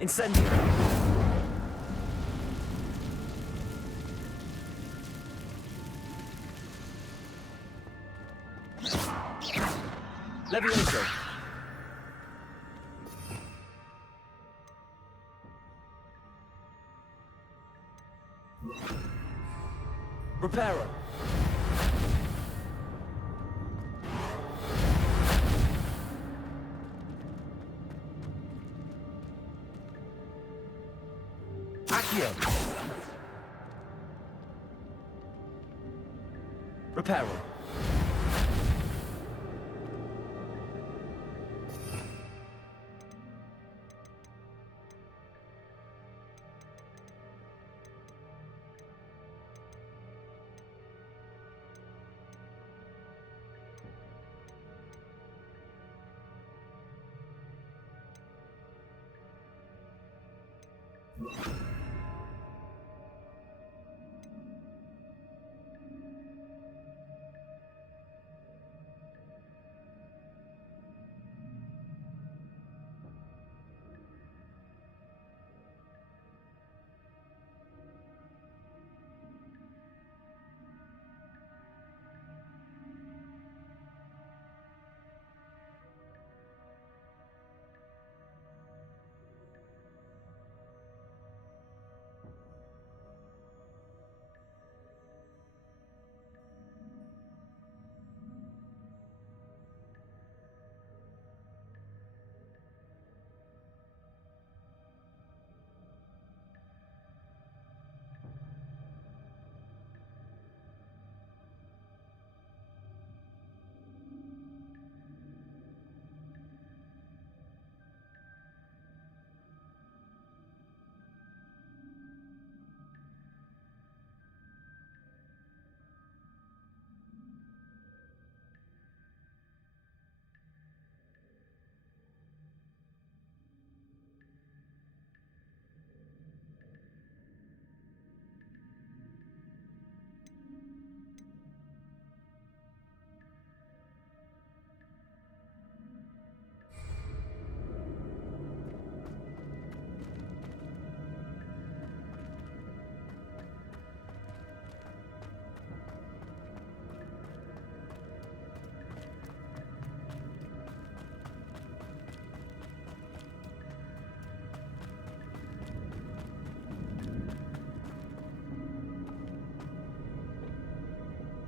Incendio. Levioso. Reparo. Accio. Reparo.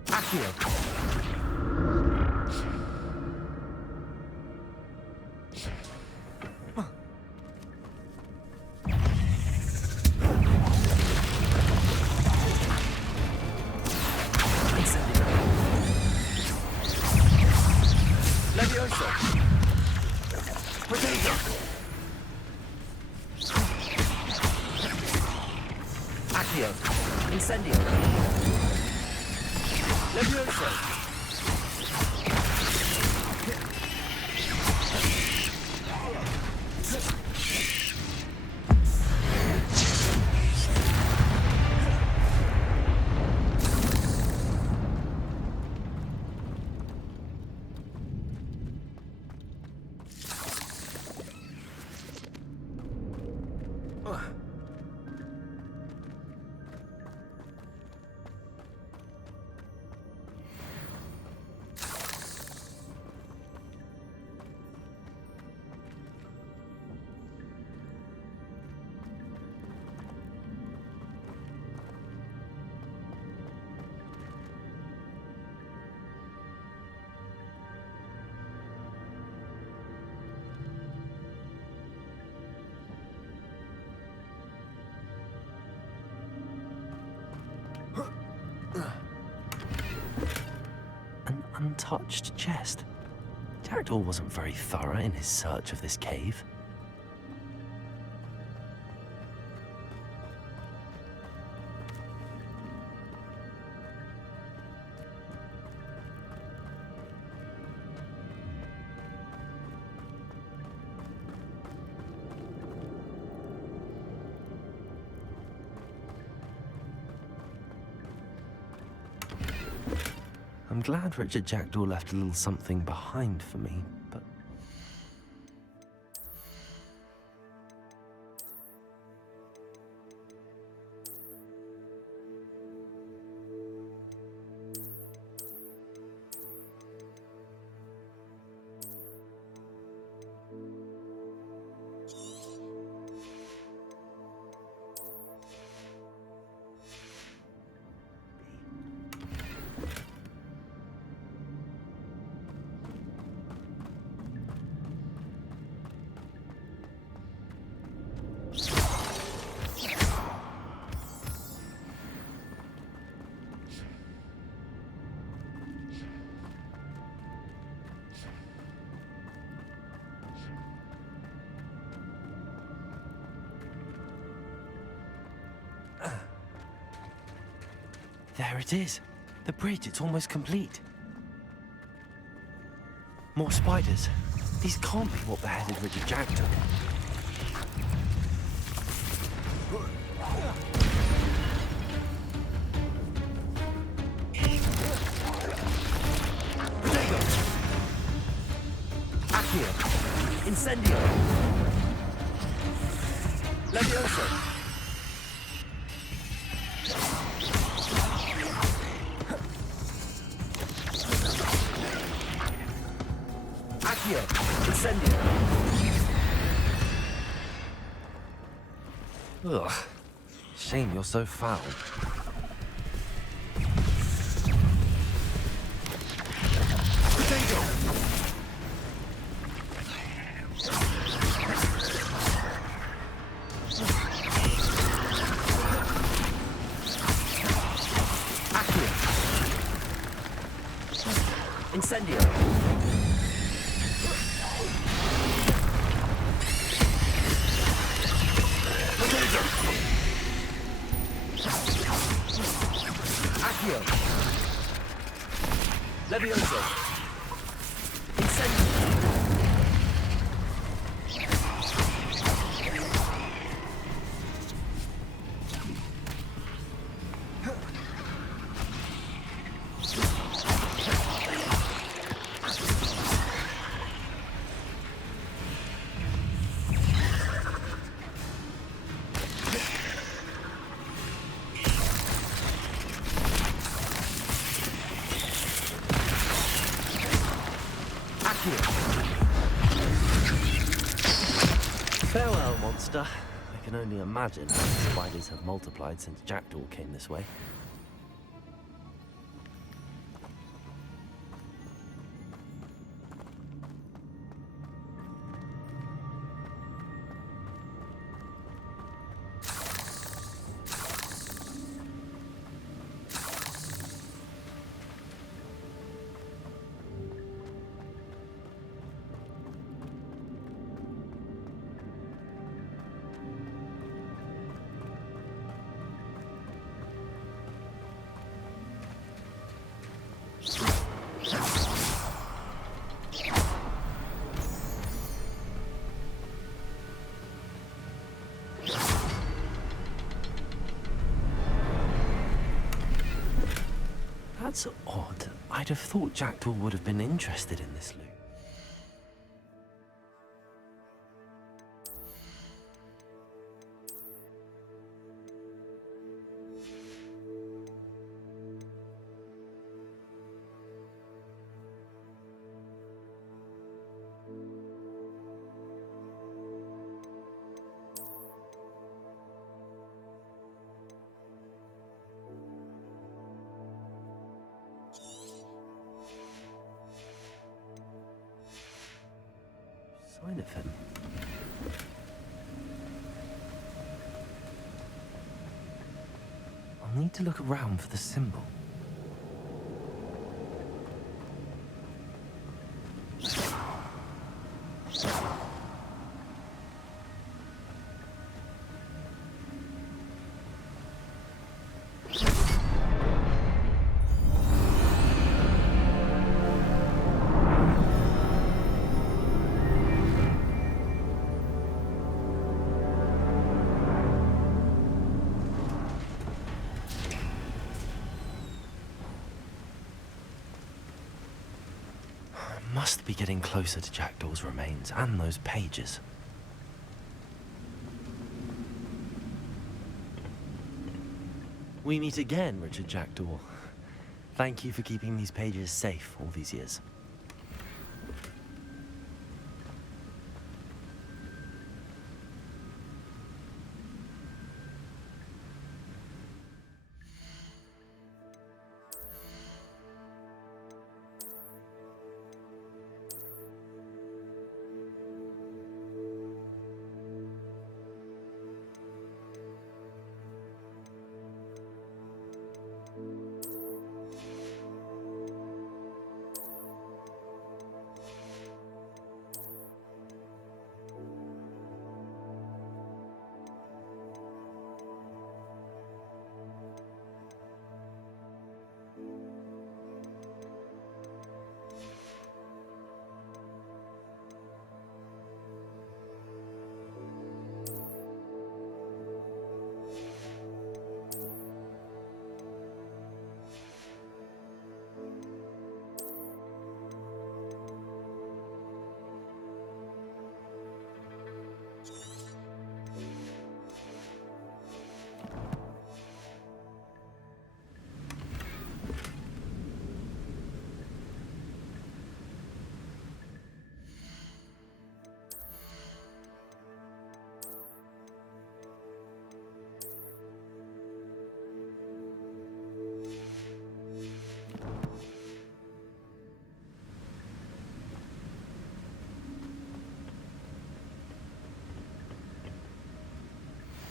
Accio. Levioso. Potato. Accio. Incendio. Levioso. An untouched chest. Jackdaw wasn't very thorough in his search of this cave. I'm glad Richard Jackdaw left a little something behind for me, but... There it is. The bridge, it's almost complete. More spiders. These can't be what beheaded Richard Jack took. Protego! Accio! Incendio! Levioso! Accio! Incendio! Ugh. Shame you're so foul. Protego! Accio! Incendio! Protego! Accio! Levioso! Incendio! Accio! Farewell, monster. I can only imagine how the spiders have multiplied since Jackdaw came this way. That's odd. I'd have thought Jackdaw would have been interested in this loot. Sign of him. I'll need to look around for the symbol. Must be getting closer to Jackdaw's remains and those pages. We meet again, Richard Jackdaw. Thank you for keeping these pages safe all these years.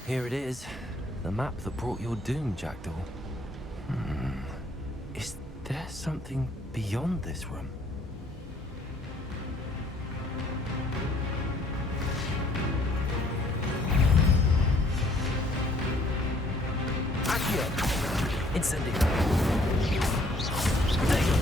Here it is. The map that brought your doom, Jackdaw. Is there something beyond this room? Accio. Incendio. Potato.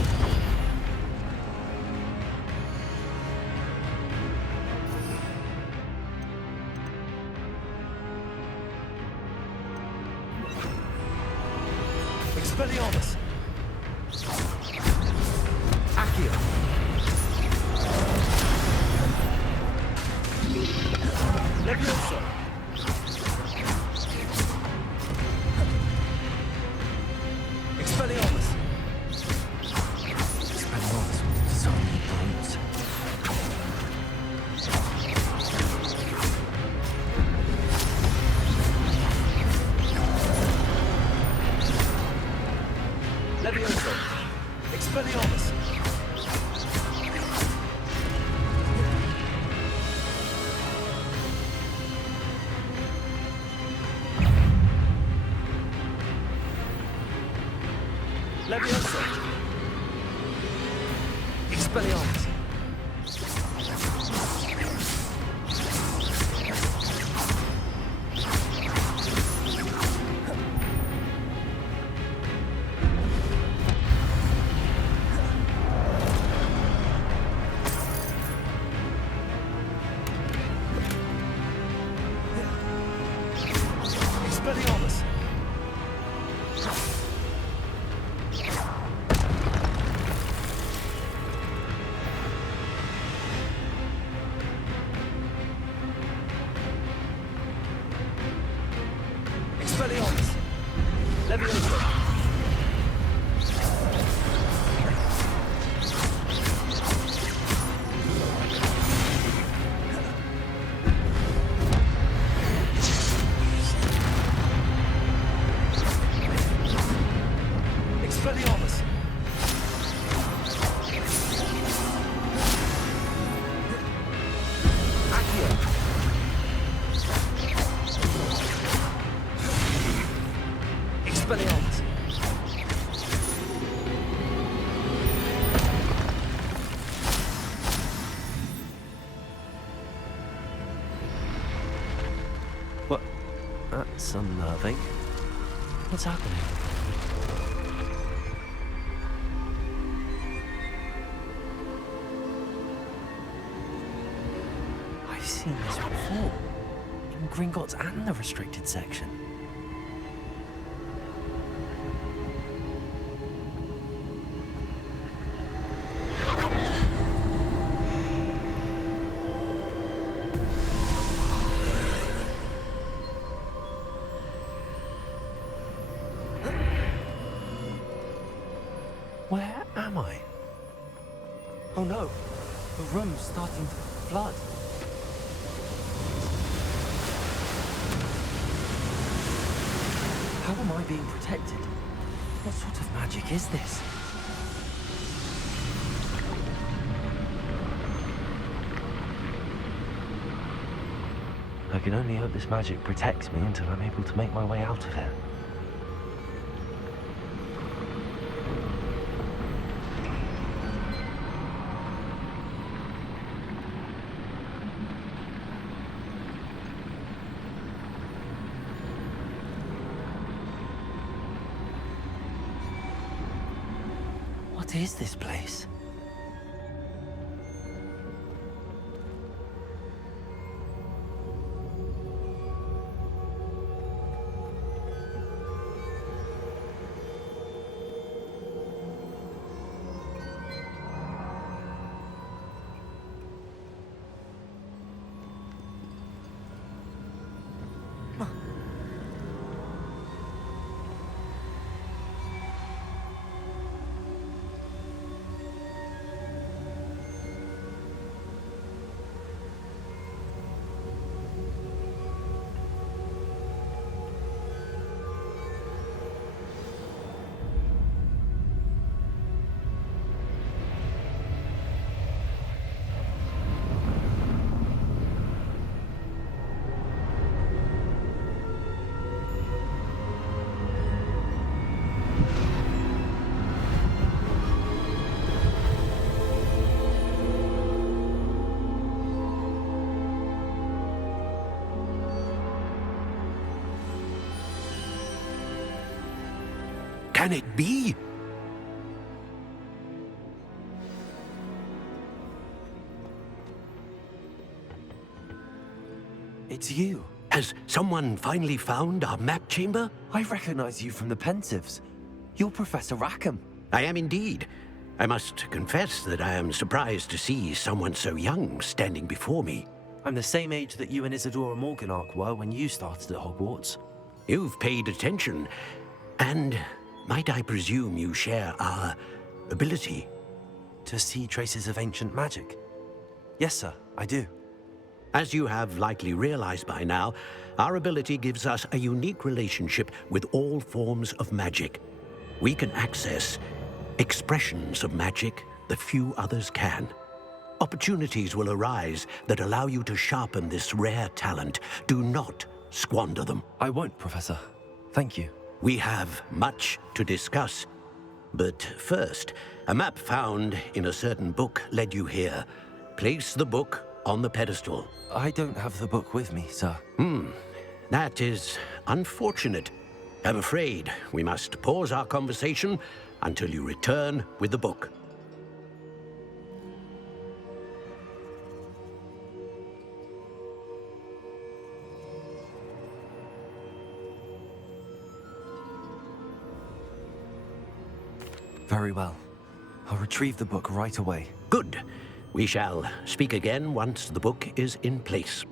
Expelliarmus. Accio. Levioso. Expelliarmus. Expelliarmus with so many brutes. Levioso. Expelliarmus. Levioso. Expelliarmus. Expelliarmus. Expelliarmus. Levioso. Expelliarmus. Accio. Expelliarmus. What? That's unnerving. What's happening? I've seen this before. In Gringotts and the restricted section. Where am I? Oh no, the room's starting to flood. How am I being protected? What sort of magic is this? I can only hope this magic protects me until I'm able to make my way out of here. What is this place? can it be? It's you. Has someone finally found our map chamber? I recognize you from the Pensieves. You're Professor Rackham. I am indeed. I must confess that I am surprised to see someone so young standing before me. I'm the same age that you and Isadora Morganach were when you started at Hogwarts. You've paid attention, and might I presume you share our ability? To see traces of ancient magic? Yes, sir, I do. As you have likely realized by now, our ability gives us a unique relationship with all forms of magic. We can access expressions of magic that few others can. Opportunities will arise that allow you to sharpen this rare talent. Do not squander them. I won't, Professor. Thank you. We have much to discuss. But first, a map found in a certain book led you here. Place the book on the pedestal. I don't have the book with me, sir. That is unfortunate. I'm afraid we must pause our conversation until you return with the book. Very well. I'll retrieve the book right away. Good. We shall speak again once the book is in place.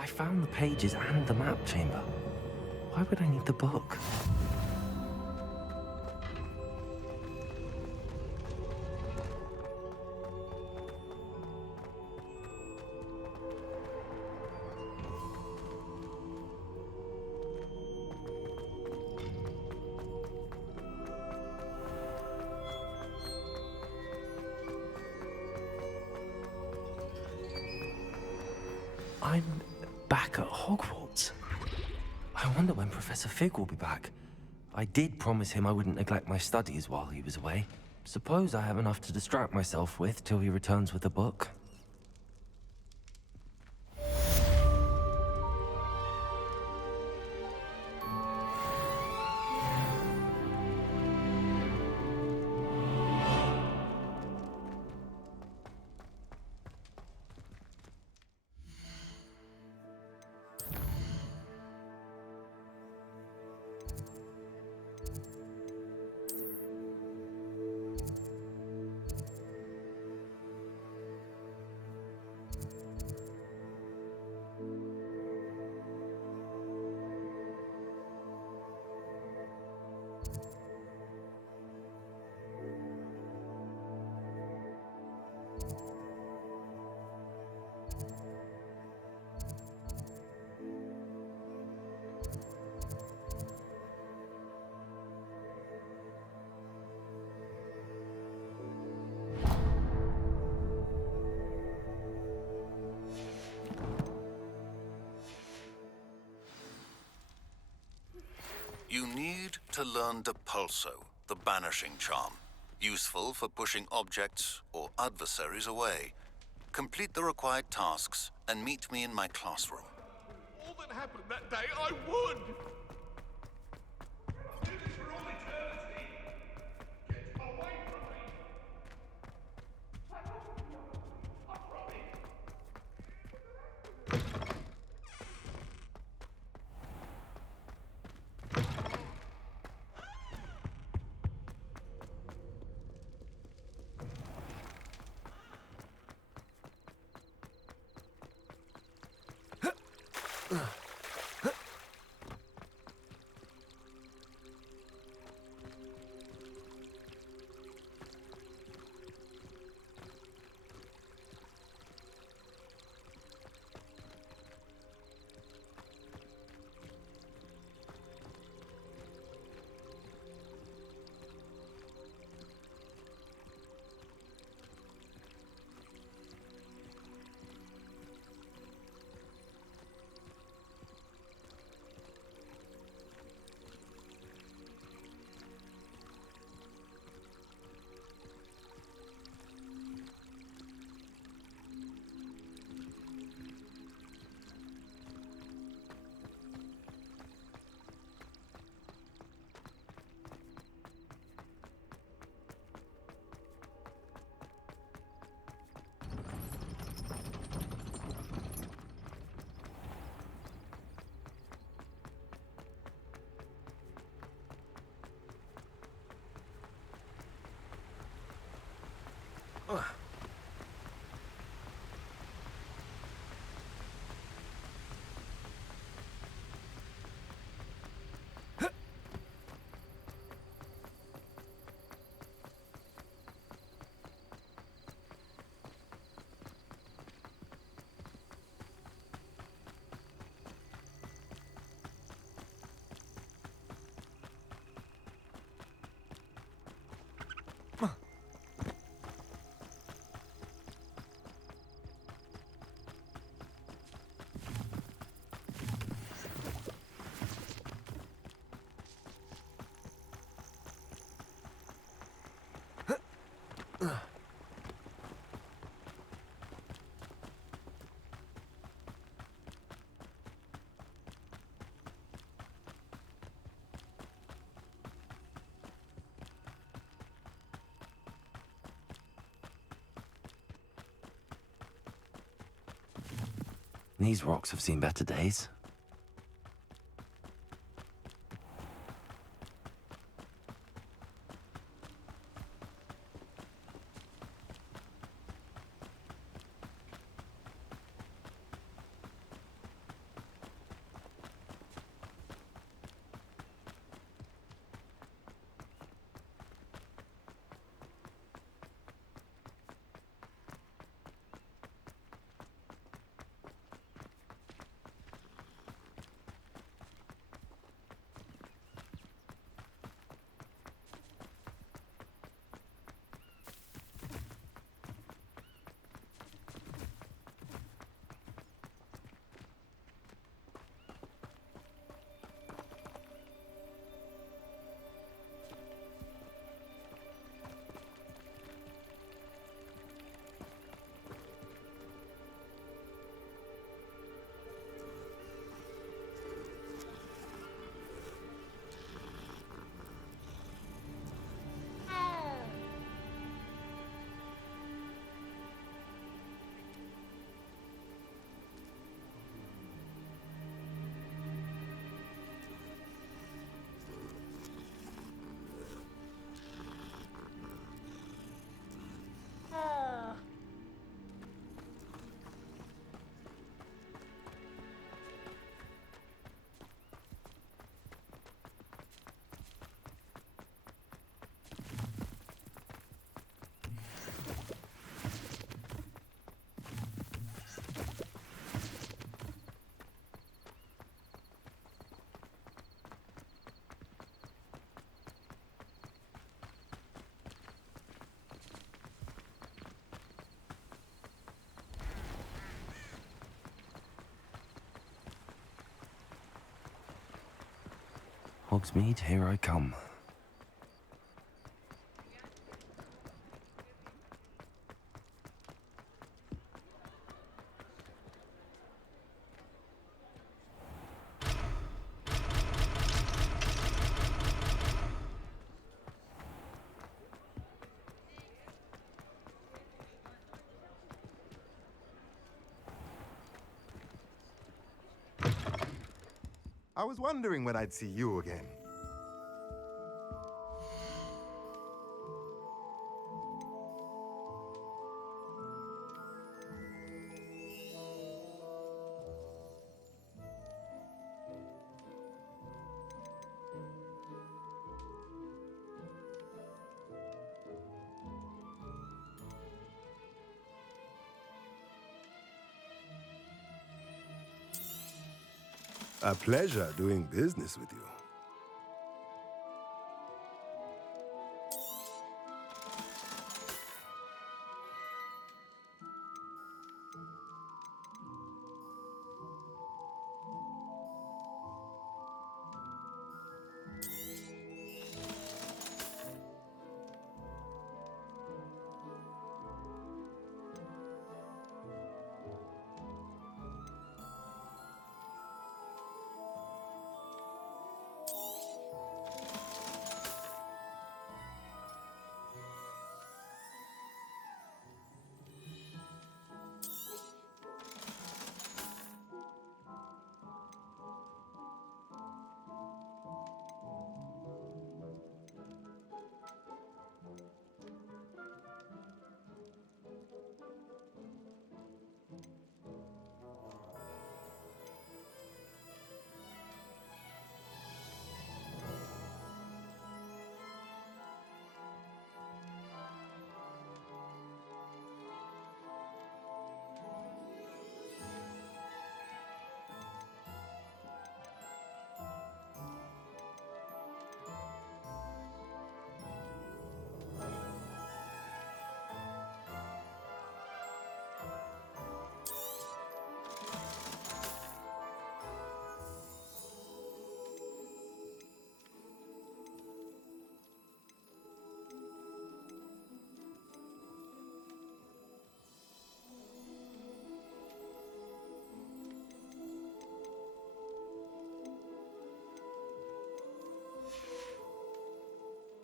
I found the pages and the map chamber. Why would I need the book? I'm back at Hogwarts. I wonder when Professor Fig will be back. I did promise him I wouldn't neglect my studies while he was away. Suppose I have enough to distract myself with till he returns with the book. You need to learn Depulso, the banishing charm. Useful for pushing objects or adversaries away. Complete the required tasks and meet me in my classroom. All that happened that day, I would! Do this for all eternity! Get away from me! I promise! These rocks have seen better days. Hogsmeade, here I come. I was wondering when I'd see you again. A pleasure doing business with you.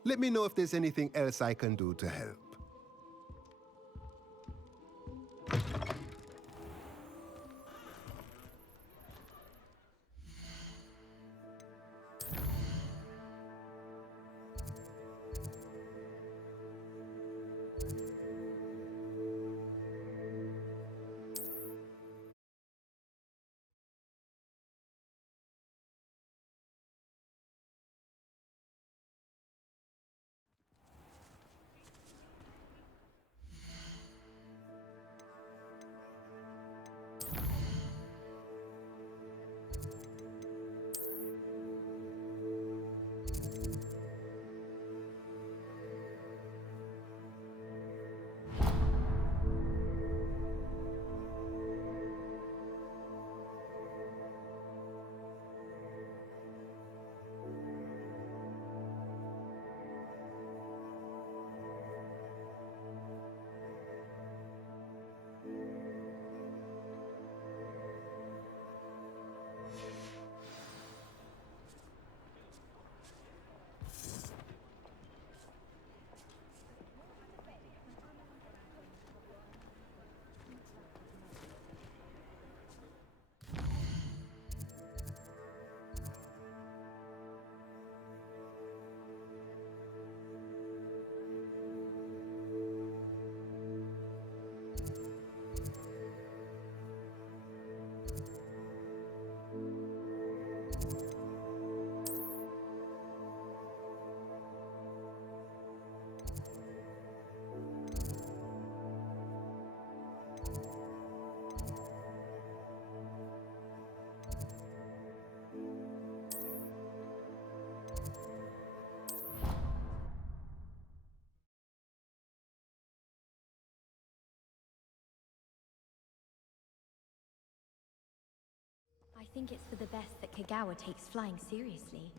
Let me know if there's anything else I can do to help. I think it's for the best that Kagawa takes flying seriously.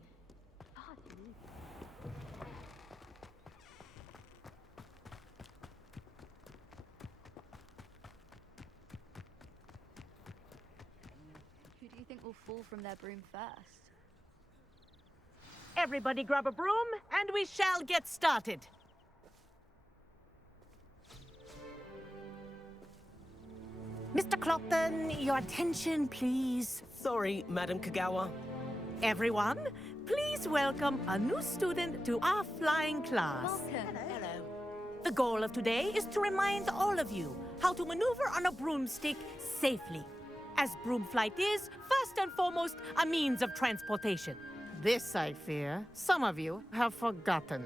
fall from their broom first. Everybody grab a broom, and we shall get started. Mr. Clopton, your attention, please. Sorry, Madam Kagawa. Everyone, please welcome a new student to our flying class. Welcome. Hello. The goal of today is to remind all of you how to maneuver on a broomstick safely, as broom flight is, first and foremost, a means of transportation. This, I fear, some of you have forgotten.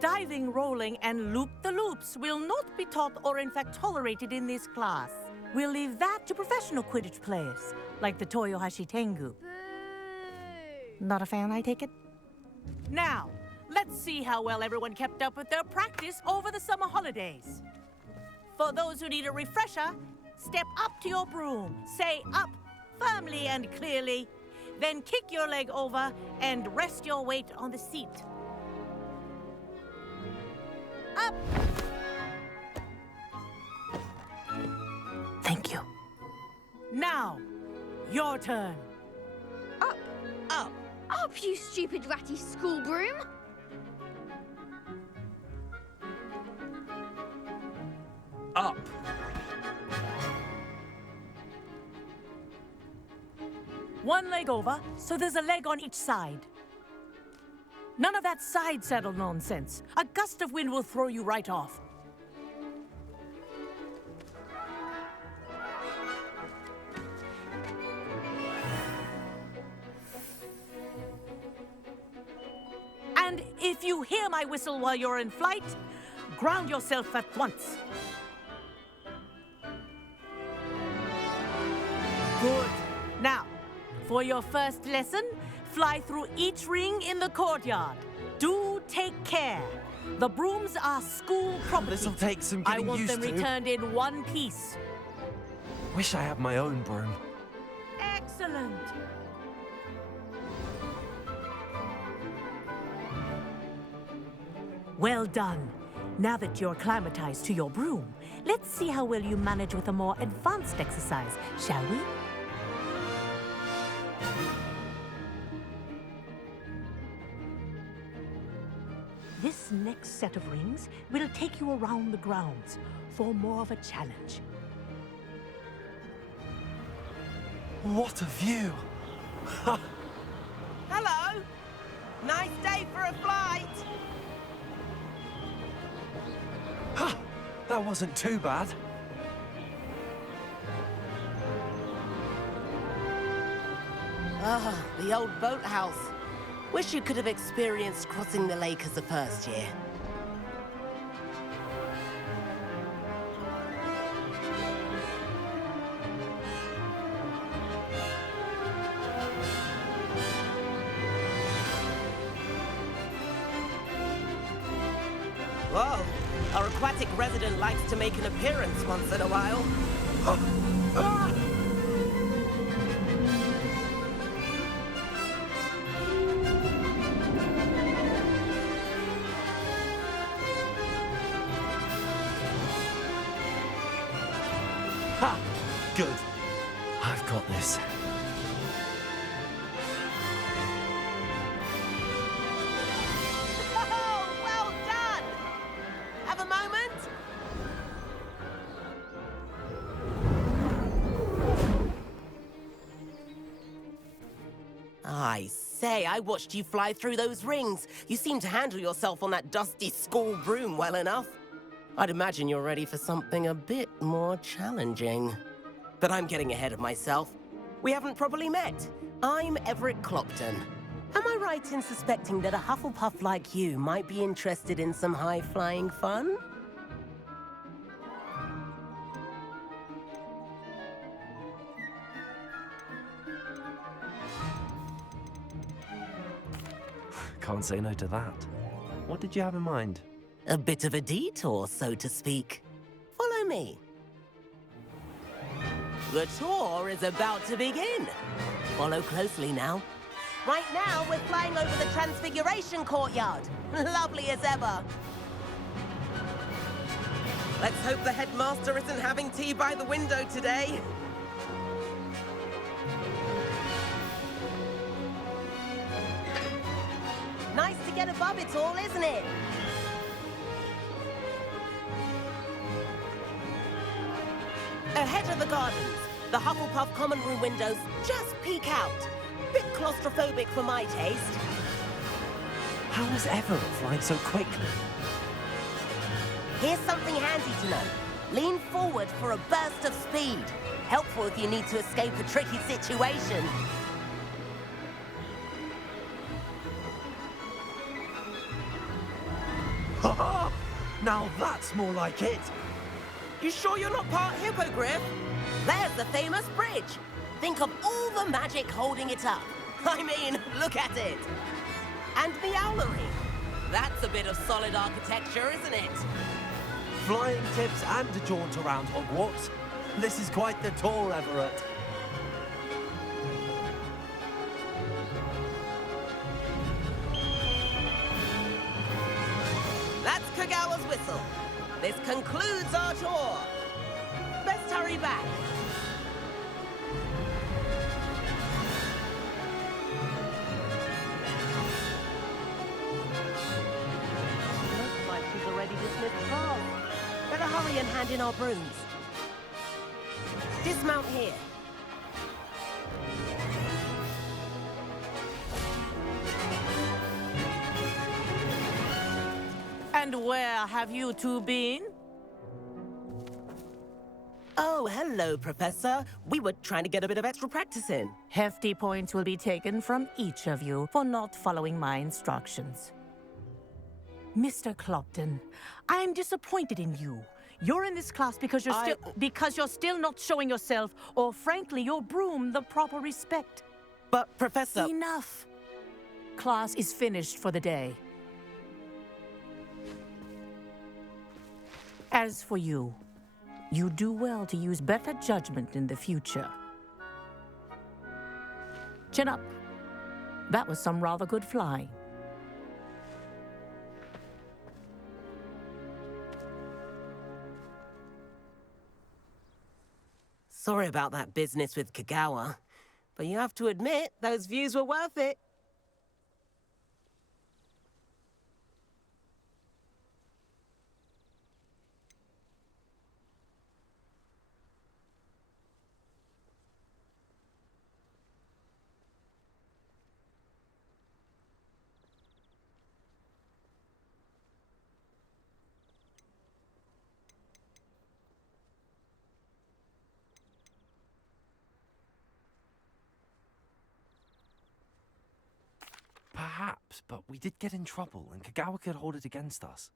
Diving, rolling, and loop-the-loops will not be taught or in fact tolerated in this class. We'll leave that to professional Quidditch players, like the Toyohashi Tengu. Boo! Not a fan, I take it? Now, let's see how well everyone kept up with their practice over the summer holidays. For those who need a refresher, step up to your broom, say up firmly and clearly, then kick your leg over and rest your weight on the seat. Up! Thank you. Now, your turn. Up! Up. Up, you stupid ratty school broom! Up! One leg over, so there's a leg on each side. None of that side saddle nonsense. A gust of wind will throw you right off. And if you hear my whistle while you're in flight, ground yourself at once. Good. Now, for your first lesson, fly through each ring in the courtyard. Do take care. The brooms are school property. This'll take some I getting want used them to. returned in one piece. Wish I had my own broom. Excellent. Well done. Now that you're acclimatized to your broom, let's see how well you manage with a more advanced exercise, shall we? This next set of rings will take you around the grounds for more of a challenge. What a view! Hello. Nice day for a flight. That wasn't too bad. Ah, the old boathouse. Wish you could have experienced crossing the lake as a first year. Whoa, our aquatic resident likes to make an appearance once in a while. Ha! Good. I've got this. Oh, well done! Have a moment? I say, I watched you fly through those rings. You seem to handle yourself on that dusty school broom well enough. I'd imagine you're ready for something a bit more challenging. But I'm getting ahead of myself. We haven't properly met. I'm Everett Clopton. Am I right in suspecting that a Hufflepuff like you might be interested in some high-flying fun? Can't say no to that. What did you have in mind? A bit of a detour, so to speak. Follow me. The tour is about to begin. Follow closely now. Right now, we're flying over the Transfiguration Courtyard. Lovely as ever. Let's hope the headmaster isn't having tea by the window today. Nice to get above it all, isn't it? Ahead of the gardens, the Hufflepuff common room windows just peek out. Bit claustrophobic for my taste. How was Everett flying so quickly? Here's something handy to know. Lean forward for a burst of speed. Helpful if you need to escape a tricky situation. Now that's more like it. You sure you're not part hippogriff? There's the famous bridge. Think of all the magic holding it up. I mean, look at it. And the owlery. That's a bit of solid architecture, isn't it? Flying tips and a jaunt around Hogwarts. This is quite the tour, Everett. That's Kagawa's whistle. This concludes our tour. Best hurry back. Looks like she's already dismissed class. Better hurry and hand in our brooms. Dismount here. And where have you two been? Oh, hello, Professor. We were trying to get a bit of extra practice in. Hefty points will be taken from each of you for not following my instructions. Mr. Clopton, I'm disappointed in you. You're in this class because you're still not showing yourself, or frankly, your broom, the proper respect. But, Professor... Enough. Class is finished for the day. As for you, you do well to use better judgment in the future. Chin up. That was some rather good flying. Sorry about that business with Kagawa, but you have to admit, those views were worth it. Perhaps, but we did get in trouble, and Kagawa could hold it against us.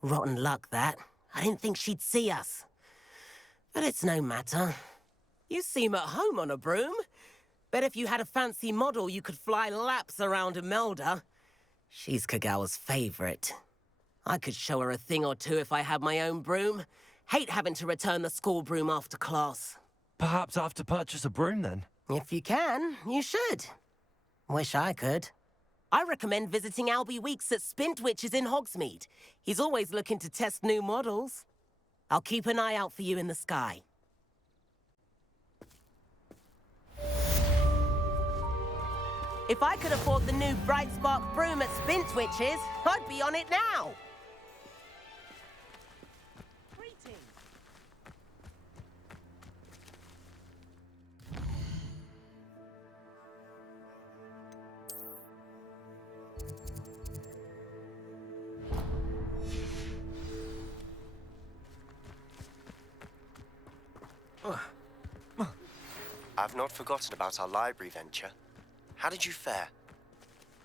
Rotten luck, that. I didn't think she'd see us. But it's no matter. You seem at home on a broom. Bet if you had a fancy model, you could fly laps around Imelda. She's Kagawa's favorite. I could show her a thing or two if I had my own broom. Hate having to return the school broom after class. Perhaps I have to purchase a broom, then? If you can, you should. Wish I could. I recommend visiting Albie Weeks at Spintwitches in Hogsmeade. He's always looking to test new models. I'll keep an eye out for you in the sky. If I could afford the new Bright Spark broom at Spintwitches, I'd be on it now. Greetings. I've not forgotten about our library venture. How did you fare?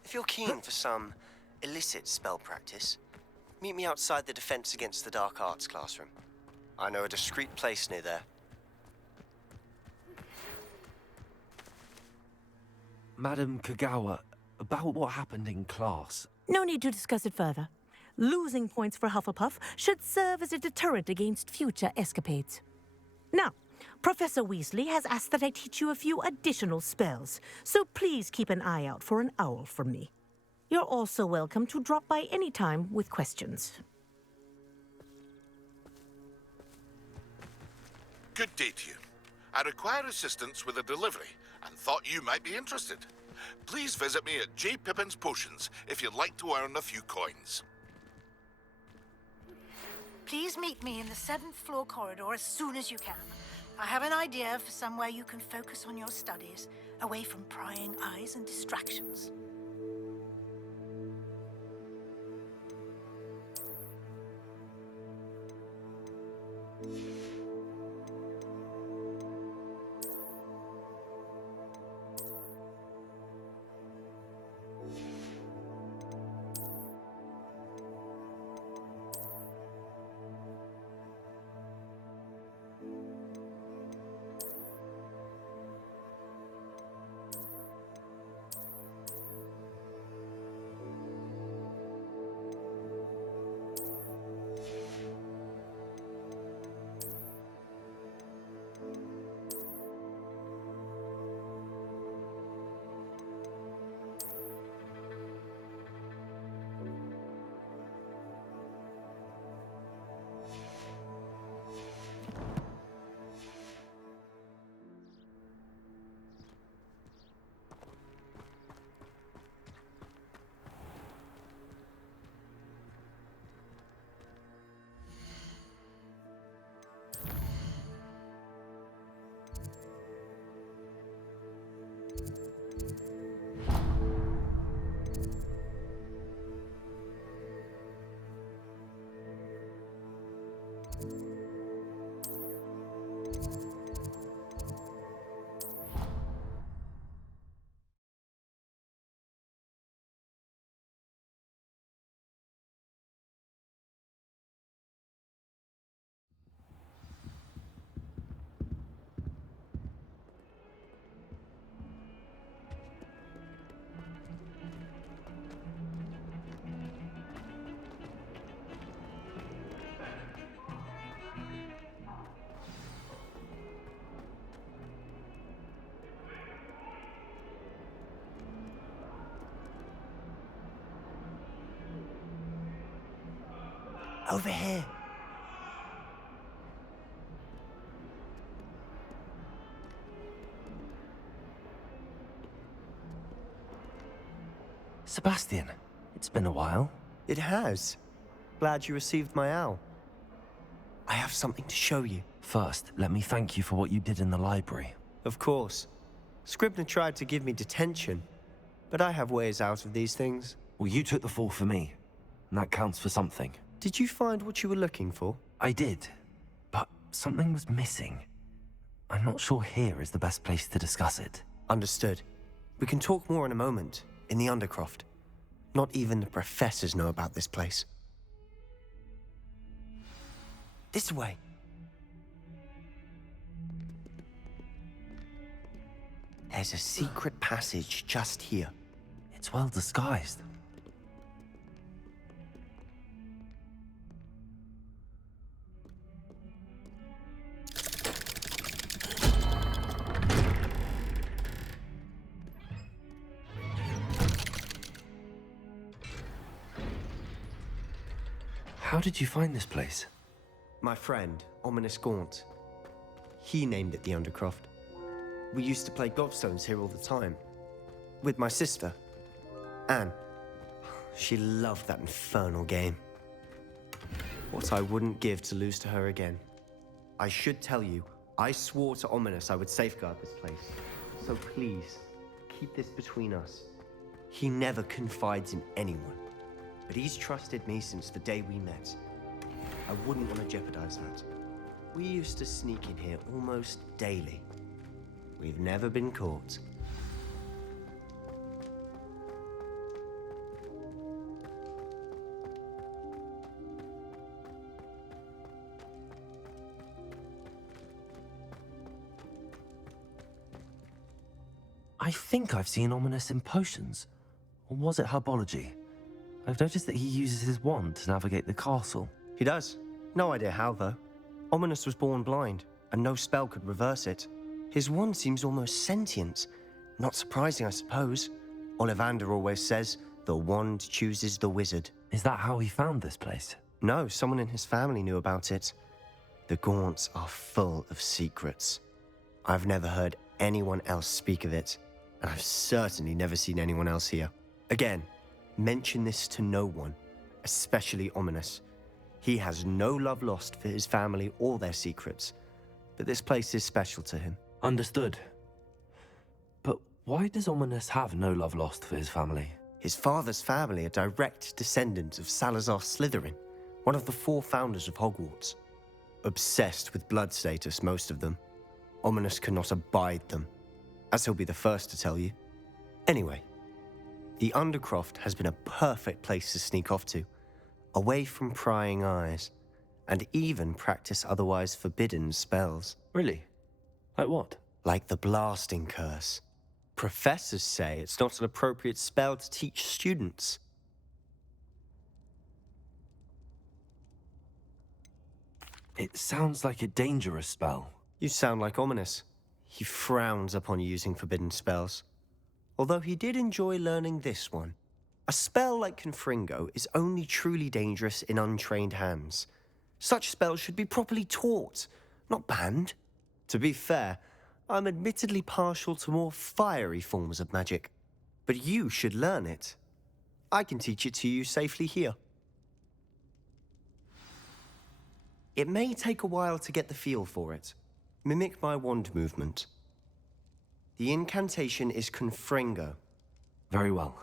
If you're keen for some illicit spell practice, meet me outside the Defense Against the Dark Arts classroom. I know a discreet place near there. Madam Kagawa, about what happened in class. No need to discuss it further. Losing points for Hufflepuff should serve as a deterrent against future escapades. Now, Professor Weasley has asked that I teach you a few additional spells, so please keep an eye out for an owl from me. You're also welcome to drop by any time with questions. Good day to you. I require assistance with a delivery, and thought you might be interested. Please visit me at J. Pippin's Potions if you'd like to earn a few coins. Please meet me in the 7th floor corridor as soon as you can. I have an idea for somewhere you can focus on your studies, away from prying eyes and distractions. Over here. Sebastian, it's been a while. It has. Glad you received my owl. I have something to show you. First, let me thank you for what you did in the library. Of course. Scribner tried to give me detention, but I have ways out of these things. Well, you took the fall for me, and that counts for something. Did you find what you were looking for? I did, but something was missing. I'm not sure here is the best place to discuss it. Understood. We can talk more in a moment, in the Undercroft. Not even the professors know about this place. This way. There's a secret passage just here. It's well disguised. How did you find this place? My friend, Ominous Gaunt. He named it the Undercroft. We used to play gobstones here all the time. With my sister, Anne. She loved that infernal game. What I wouldn't give to lose to her again. I should tell you, I swore to Ominous I would safeguard this place. So please, keep this between us. He never confides in anyone. But he's trusted me since the day we met. I wouldn't want to jeopardize that. We used to sneak in here almost daily. We've never been caught. I think I've seen Ominous in potions. Or was it herbology? I've noticed that he uses his wand to navigate the castle. He does. No idea how, though. Ominous was born blind, and no spell could reverse it. His wand seems almost sentient. Not surprising, I suppose. Ollivander always says, the wand chooses the wizard. Is that how he found this place? No, someone in his family knew about it. The Gaunts are full of secrets. I've never heard anyone else speak of it, and I've certainly never seen anyone else here. Again, mention this to no one, especially Ominous. He has no love lost for his family or their secrets, but this place is special to him. Understood. But why does Ominous have no love lost for his family? His father's family are direct descendants of Salazar Slytherin, one of the 4 founders of Hogwarts. Obsessed with blood status, most of them. Ominous cannot abide them, as he'll be the first to tell you. Anyway, the Undercroft has been a perfect place to sneak off to, away from prying eyes, and even practice otherwise forbidden spells. Really? Like what? Like the Blasting Curse. Professors say it's not an appropriate spell to teach students. It sounds like a dangerous spell. You sound like Ominous. He frowns upon using forbidden spells. Although he did enjoy learning this one. A spell like Confringo is only truly dangerous in untrained hands. Such spells should be properly taught, not banned. To be fair, I'm admittedly partial to more fiery forms of magic. But you should learn it. I can teach it to you safely here. It may take a while to get the feel for it. Mimic my wand movement. The incantation is Confringo. Very well.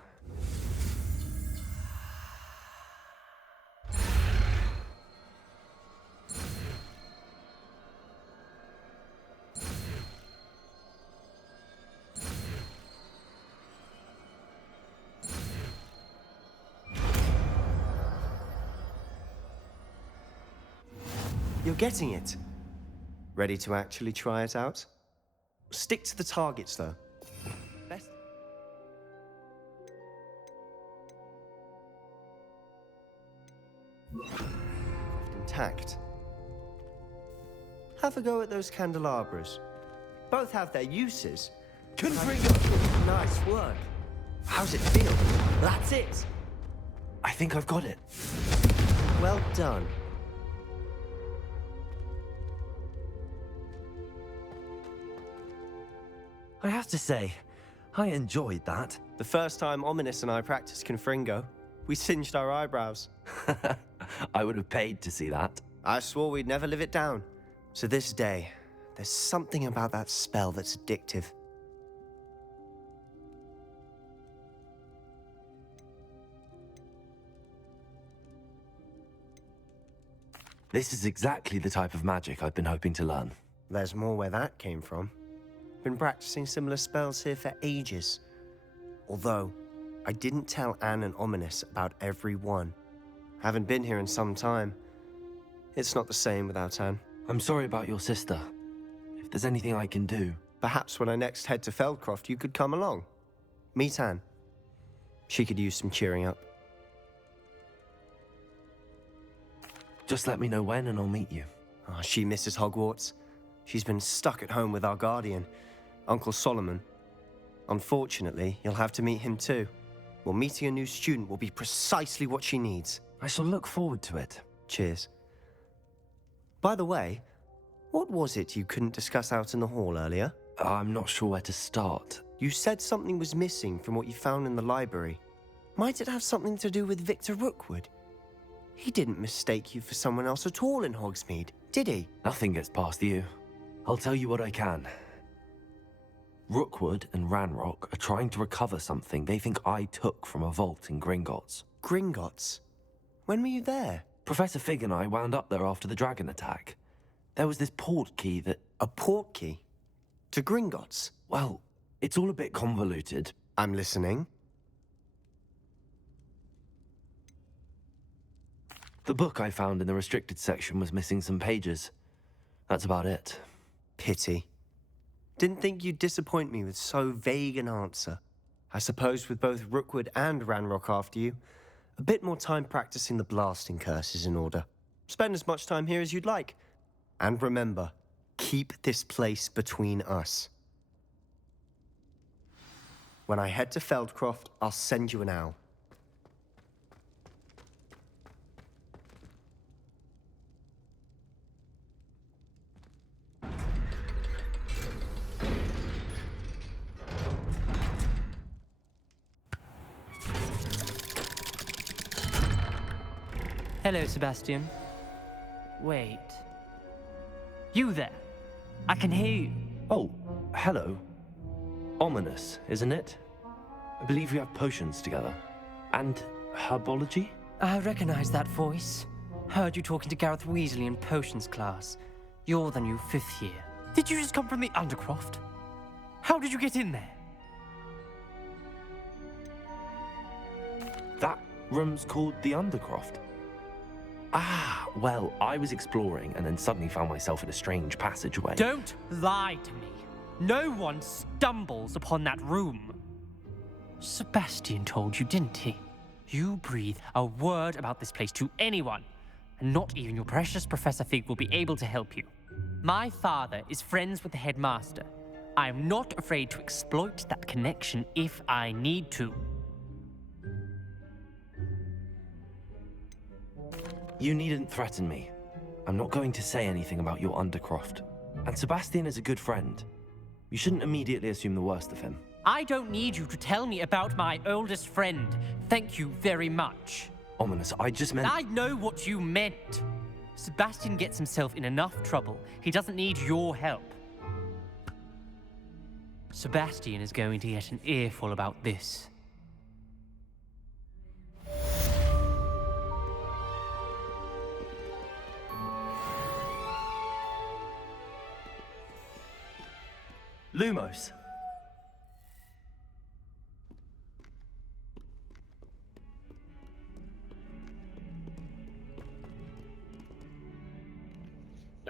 You're getting it. Ready to actually try it out? Stick to the targets, though. Best. Intact. Have a go at those candelabras. Both have their uses. Confringo! Nice work. How's it feel? That's it. I think I've got it. Well done. I have to say, I enjoyed that. The first time Ominous and I practiced Confringo, we singed our eyebrows. I would have paid to see that. I swore we'd never live it down. To this day, there's something about that spell that's addictive. This is exactly the type of magic I've been hoping to learn. There's more where that came from. Been practicing similar spells here for ages. Although, I didn't tell Anne and Ominous about every one. Haven't been here in some time. It's not the same without Anne. I'm sorry about your sister. If there's anything I can do... Perhaps when I next head to Feldcroft, you could come along. Meet Anne. She could use some cheering up. Just let me know when and I'll meet you. Oh, she misses Hogwarts. She's been stuck at home with our guardian, Uncle Solomon. Unfortunately, you'll have to meet him too. Well, meeting a new student will be precisely what she needs. I shall look forward to it. Cheers. By the way, what was it you couldn't discuss out in the hall earlier? I'm not sure where to start. You said something was missing from what you found in the library. Might it have something to do with Victor Rookwood? He didn't mistake you for someone else at all in Hogsmeade, did he? Nothing gets past you. I'll tell you what I can. Rookwood and Ranrock are trying to recover something they think I took from a vault in Gringotts. Gringotts? When were you there? Professor Fig and I wound up there after the dragon attack. There was this port key that... A port key? To Gringotts? Well, it's all a bit convoluted. I'm listening. The book I found in the restricted section was missing some pages. That's about it. Pity. Didn't think you'd disappoint me with so vague an answer. I suppose with both Rookwood and Ranrock after you, a bit more time practicing the blasting curse is in order. Spend as much time here as you'd like. And remember, keep this place between us. When I head to Feldcroft, I'll send you an owl. Hello, Sebastian. Wait. You there? I can hear you. Oh, hello. Ominous, isn't it? I believe we have potions together. And herbology? I recognize that voice. Heard you talking to Gareth Weasley in potions class. You're the new 5th year. Did you just come from the Undercroft? How did you get in there? That room's called the Undercroft. Ah, well, I was exploring and then suddenly found myself in a strange passageway. Don't lie to me. No one stumbles upon that room. Sebastian told you, didn't he? You breathe a word about this place to anyone, and not even your precious Professor Fig will be able to help you. My father is friends with the headmaster. I am not afraid to exploit that connection if I need to. You needn't threaten me. I'm not going to say anything about your Undercroft. And Sebastian is a good friend. You shouldn't immediately assume the worst of him. I don't need you to tell me about my oldest friend. Thank you very much. Ominous, I just meant... I know what you meant. Sebastian gets himself in enough trouble. He doesn't need your help. Sebastian is going to get an earful about this. Lumos.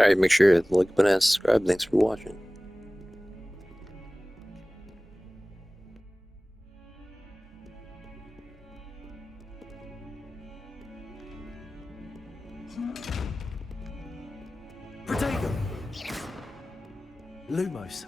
Alright, make sure to like, button, and subscribe. Thanks for watching. Protego! Lumos.